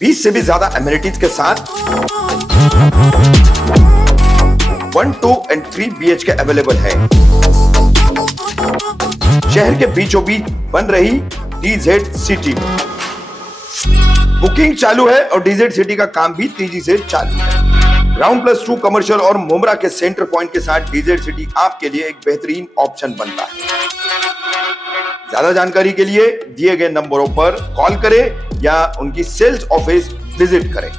20 से भी ज्यादा एमिनिटीज के साथ 1, 2 and 3 BHK अवेलेबल है। शहर के बीचों बीच बन रही DZ सिटी में बुकिंग चालू है और DZ सिटी का काम भी तेजी से चालू है। ग्राउंड+2 कमर्शियल और मुमरा के सेंटर पॉइंट के साथ DZ सिटी आपके लिए एक बेहतरीन ऑप्शन बनता है। ज्यादा जानकारी के लिए दिए गए नंबरों पर कॉल करें या उनकी सेल्स ऑफिस विजिट करें।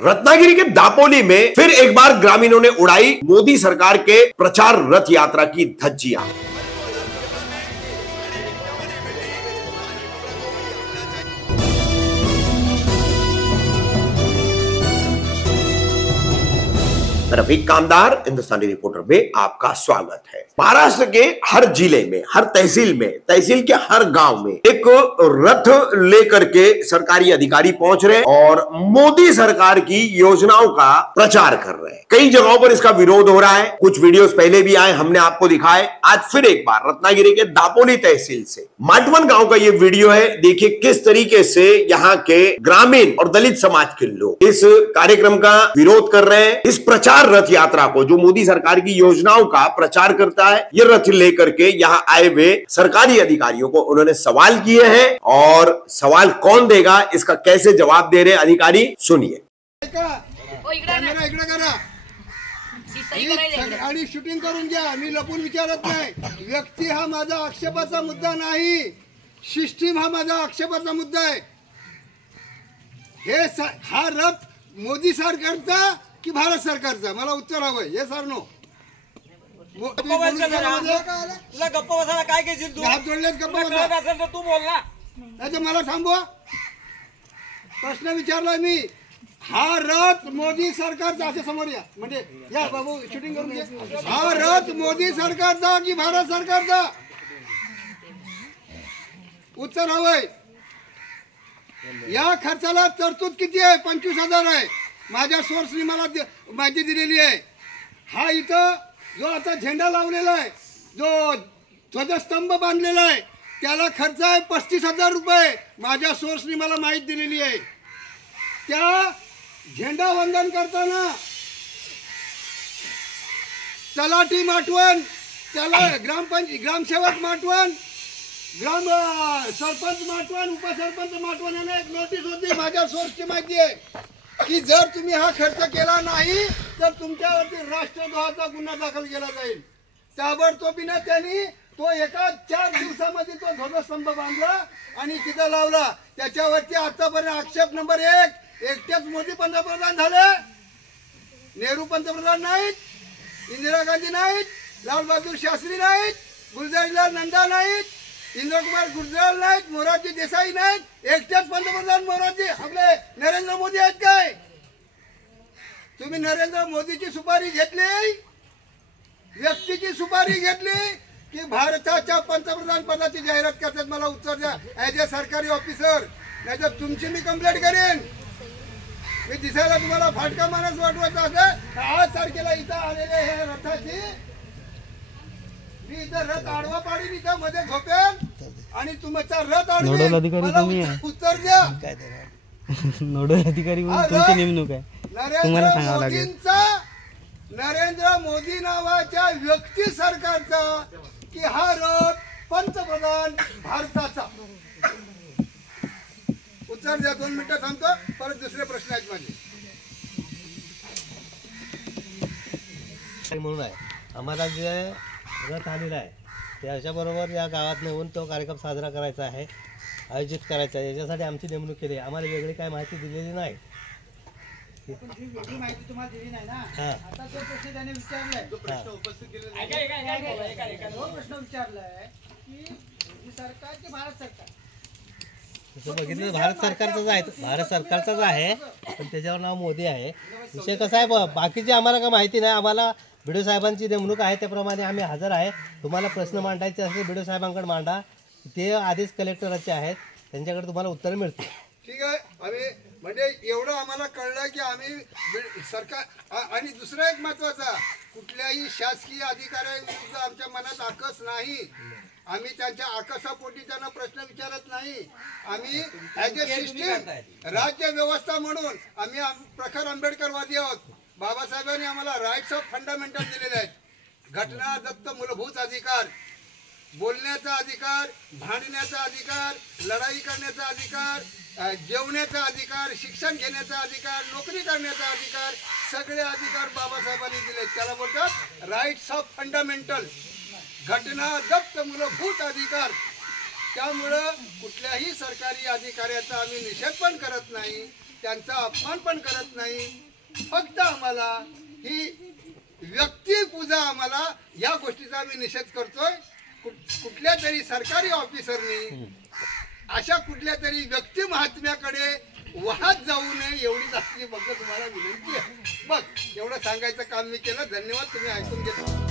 रत्नागिरी के दापोली में फिर एक बार ग्रामीणों ने उड़ाई मोदी सरकार के प्रचार रथ यात्रा की धज्जियां। रफीक कामदार हिंदुस्तानी रिपोर्टर में आपका स्वागत है। महाराष्ट्र के हर जिले में, हर तहसील में, तहसील के हर गांव में एक रथ लेकर के सरकारी अधिकारी पहुंच रहे हैं और मोदी सरकार की योजनाओं का प्रचार कर रहे हैं। कई जगहों पर इसका विरोध हो रहा है। कुछ वीडियोस पहले भी आए, हमने आपको दिखाए। आज फिर एक बार रत्नागिरी के दापोली तहसील से माटवन गांव का ये वीडियो है। देखिए किस तरीके से यहाँ के ग्रामीण और दलित समाज के लोग इस कार्यक्रम का विरोध कर रहे हैं। इस प्रचार रथ यात्रा को, जो मोदी सरकार की योजनाओं का प्रचार करता है, ये रथ लेकर के यहाँ आए हुए सरकारी अधिकारियों को उन्होंने सवाल किए हैं और सवाल कौन देगा, इसका कैसे जवाब दे रहे अधिकारी, सुनिए। आणि शूटिंग करून घ्या, मी लपून विचारत नाही। व्यक्ती हा माझा आक्षेपाचा मुद्दा नाही, सिस्टीम हा माझा आक्षेपाचा मुद्दा आहे। हा रथ मोदी सरकारचा की भारत सरकारचा, मला उत्तर हवंय। ये सर नो तुला गप्पा बसायला काय घेशील तू? हात जोडलेत गप्पा बसा असेल तर तू बोल ना, नाही तर मला थांबवा। प्रश्न विचारलाय मी। हा रथ मोदी सरकारचा, असे समोर या, म्हणजे या बाबू शूटिंग करून घ्या। हा रथ मोदी सरकारचा की भारत सरकारचा? उत्तर हवंय। या खर्चाला तरतूद किती आहे? 25,000 आहे। माझ्या सोर्सनी मला माहिती दिलेली आहे। हा इथं जो आता झेंडा लावलेला आहे, जो ध्वजस्तंभ बांधलेला आहे, त्याला खर्च आहे 35,000 रुपये। माझ्या सोर्सनी मला माहिती दिलेली आहे। त्या झेंडा वंदन करताना तलाठी माटवण, त्याला ग्रामसेवक माटवण, ग्राम सरपंच माटवण, उपसरपंच माटवण यांना एक नोटीस होती। माझ्या सोर्सची माहिती आहे की जर तुम्ही हा खर्च केला नाही तर तुमच्यावरती राष्ट्रद्रोहाचा गुन्हा दाखल केला जाईल। ताबडतोबीने त्यांनी तो एका 4 दिवसामध्ये तो ध्वजस्तंभ बांधला आणि तिथं लावला। त्याच्यावरती आतापर्यंत आक्षेप नंबर 1, एकटेच मोदी पंतप्रधान झाले, नेहरू पंतप्रधान नाहीत, इंदिरा गांधी नाहीत, लाल बहादूर शास्त्री नाहीत, गुलजारीलाल नंदा नाहीत, इंद्रकुमार गुजराल नाहीत, मोरारजी देसाई नाहीत, एकटेच पंतप्रधान मोरारजी आपले नरेंद्र मोदी आहेत। काय तुम्ही नरेंद्र मोदीची सुपारी घेतली, व्यक्तीची सुपारी घेतली की भारताच्या पंतप्रधान पदाची जाहिरात करतात? मला उत्तर द्या ऍज अ सरकारी ऑफिसर, नाहीतर तुमची मी कंप्लेंट करेन। मी दिसायला तुम्हाला फाटका माणूस वाटवायचा असेल, 8 तारखेला इथं आलेले हे रथाची मी इथं रथ आडवा पाडीन, इथं मध्ये झोपेन आणि तुमचा रथ नोडल अधिकारी तुम्ही आहे, उत्तर द्या। नोडल अधिकारी तुमची नेमणूक आहे, तुम्हाला सांगावं लागेल। नरेंद्र मोदी नावाच्या व्यक्ती सरकारचा की हा रथ पंतप्रधान भारताचा? उत्तर द्या। 2 मिनिटं थांबतो, परत दुसरे प्रश्न आहेत माझे। म्हणून आहे आम्हाला जे रथ आलेला आहे त्याच्याबरोबर या गावात नेऊन तो कार्यक्रम साजरा करायचा आहे, आयोजित करायचा आहे। याच्यासाठी आमची नेमणूक केली आहे। आम्हाला वेगळी काय माहिती दिलेली नाही। माहिती तुम्हाला दिली नाही ना? आता तो प्रश्न त्याने विचारलाय, तो प्रश्न उपस्थित केलेला आहे। तो प्रश्न विचारलाय की सरकार की भारत सरकार? तसं बघितलं भारत सरकारचाच आहे, भारत सरकारचाच आहे, पण त्याच्यावर नाव मोदी आहे। विषय कसा आहे, बाकीची आम्हाला काय माहिती नाही। आम्हाला बीडीओ साहेबांची नेमणूक आहे, त्याप्रमाणे आम्ही हजर आहे। तुम्हाला प्रश्न मांडायचे असेल बीडीओ साहेबांकडे मांडा, ते आधीच कलेक्टरचे आहेत, त्यांच्याकडे तुम्हाला उत्तर मिळतील। ठीक आहे। आम्ही म्हणजे एवढं आम्हाला कळलं की आम्ही सरकार, आणि दुसरा एक महत्वाचा, कुठल्याही शासकीय अधिकाऱ्याविरुद्ध आमच्या मनात आकस नाही। आम्ही त्यांच्या आकाशापोटी त्यांना प्रश्न विचारत नाही. आम्ही ॲज अ सिस्टीम राज्य व्यवस्था म्हणून आम्ही प्रखर आंबेडकरवादी आहोत. बाबासाहेबांनी आम्हाला राईट्स ऑफ फंडामेंटल दिलेले आहेत. घटना दत्त मूलभूत अधिकार, बोलण्याचा अधिकार, भांडण्याचा अधिकार, लढाई करण्याचा अधिकार, जेवण्याचा अधिकार, शिक्षण घेण्याचा अधिकार, नोकरी करण्याचा अधिकार, सगळे अधिकार बाबासाहेबांनी दिले. त्याला बोलतात राईट्स ऑफ फंडामेंटल, घटना दत्त मूलभूत अधिकार. त्यामुळं कुठल्याही सरकारी अधिकाऱ्याचा आम्ही निषेध पण करत नाही, त्यांचा अपमान पण करत नाही. फक्त आम्हाला ही व्यक्तिपूजा, आम्हाला या गोष्टीचा आम्ही निषेध करतोय. कुठल्या तरी सरकारी ऑफिसरनी अशा कुठल्या तरी व्यक्ती महात्म्याकडे वाहत जाऊ नये एवढीच आपली फक्त तुम्हाला विनंती आहे. बघ एवढं सांगायचं काम मी केलं. धन्यवाद, तुम्ही ऐकून घेतलं.